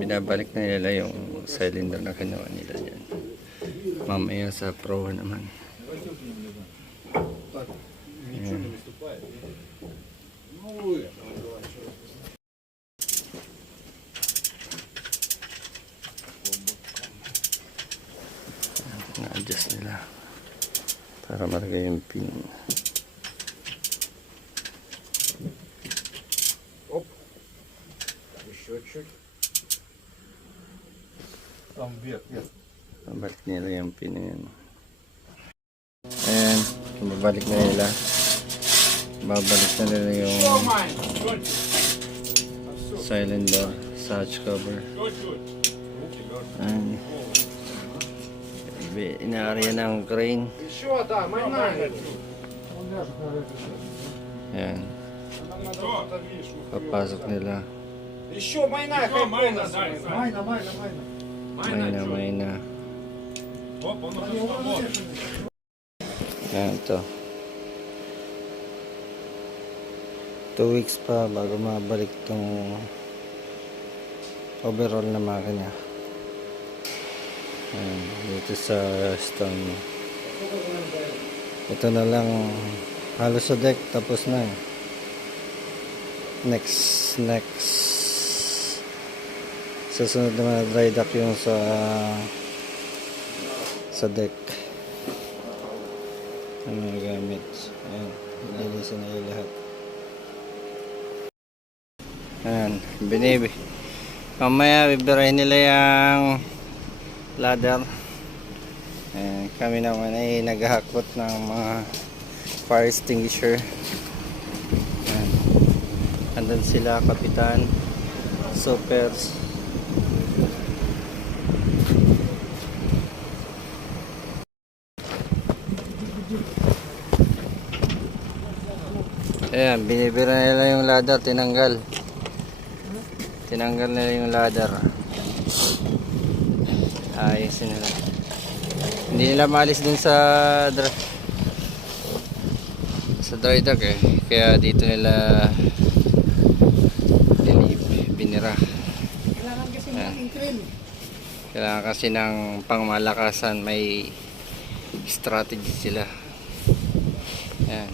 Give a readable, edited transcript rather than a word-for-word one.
binabalik na nila yung cylinder na kinuha nila dyan. Mamaya sa pro naman. Ayan. Na-adjust nila para malagay yung pin. Babalik nila yung pin na yun. Ayan, babalik na nila. Babalik na nila yung cylinder sa hatch cover. Ayan. Inaarya ng crane. Ayan. Papasok nila. Майна. Ayan, ito. 2 weeks pa bago mabalik itong overall na makina. Ayan, dito sa stone. Ito na lang halos sa deck, tapos na. Next susunod naman na dry dock yung sa deck. Ano yung gamit. Ayan, nililisan na yung lahat. Ayan, mamaya bibirahin nila yung ladder. Ayan, kami naman ay naghahakot ng mga fire extinguisher. Ayan, andun sila, kapitan, supers. Ayan, binibira nila yung ladder, tinanggal nila yung ladder. Ayusin nila. Hindi nila maalis dun sa dry dock eh, kaya dito nila binira. Kailangan kasi ng pangmalakasan, may strategy sila. Ayan.